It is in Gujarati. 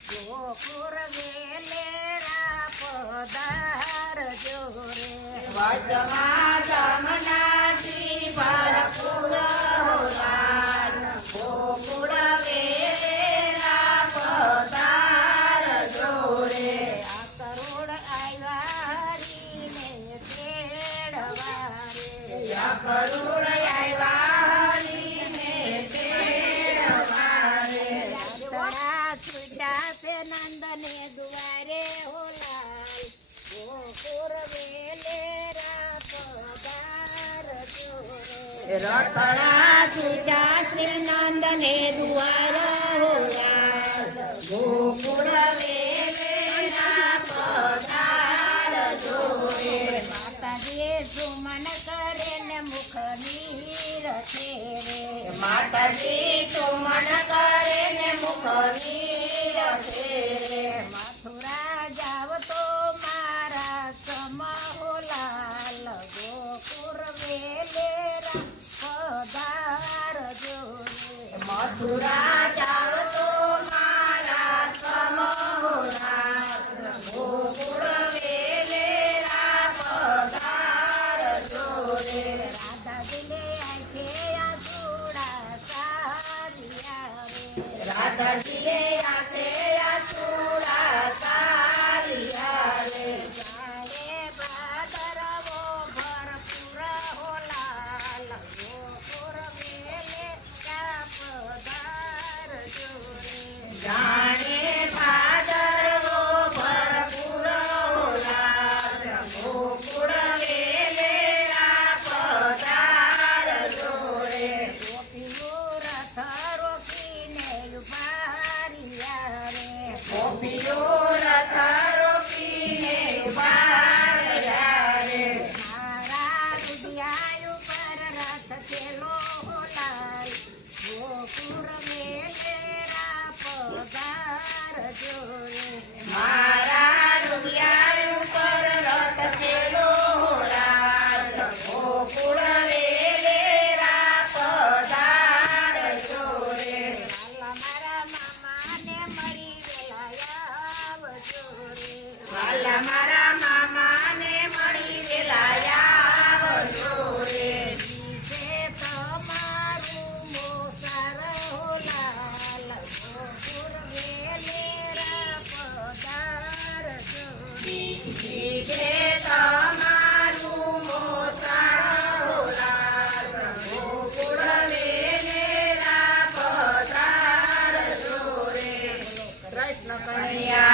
ગોકુળ વેલેરા પધારજો રે વચમાં જમનાજી ભરપૂર હોવાન ગોકુળ વેલેરા પધારજો રે આ કરોડ આવ્યા હરીને તેડવા રે કરુણ આવ્યા હરીને તેડવા રે યાત્રા છૂટ્યા છે નંદને દુવારે હોલાલ ગોકુળ વેલેરા પધારજો રે રટણા છૂટા શ્રી નંદને દ્વાર હોવાલ ગોકુળ વેલેરા પધારજો રે માતાજી સુમન કરે ને મુખ નીરખે રે માતાજી સુમન કરે ને મુખ નીરખે રે મથુરા જાવ તો મારા સમહોલાલ ગોકુળ વેલેરા પધારજો રે મથુરા જાવ તો મારા સમહોરાત ગોકુળ વેલેરા પધારજો રે રાધાજીને આંખે આસુડા સારિયા રે રાધાજીએ આતે આસુરા સારિયા રે જાણે ભાદરવો ભરપૂર હોલાલ ગોકુળ વેલેરા પધારજો રે જાણે ભાદરવો ભરપૂર હોલાલ ગોકુળ વેલેરા પધારજો રે ગોપીઓ રથ રોકીને ઉભાર્યા રે ગોપીઓ રથ રોકીને ઉભા રહ્યા રે મારા દુધિયા ઉપર રથ ચેલો હોલાલ ગોકુળ વેલેરા પધારજો રે મારા રૂપિયા ઉપર રથ ચેલો હોલાલ ગોકુળ વેલેરા પધારજો રે વાલા મારા મામાને મળી વેલા આવજો રે વાલા મારા મામાને મળી વેલા આવજો રે નીચે તમારું મોસાર હોલાલ ગોકુળ વેલેરા પધારજો રે જીવે તમારું મોસાળ હોલાલ ગોકુળ વેલેરા પધારજો રે કૃષ્ણ કનૈયા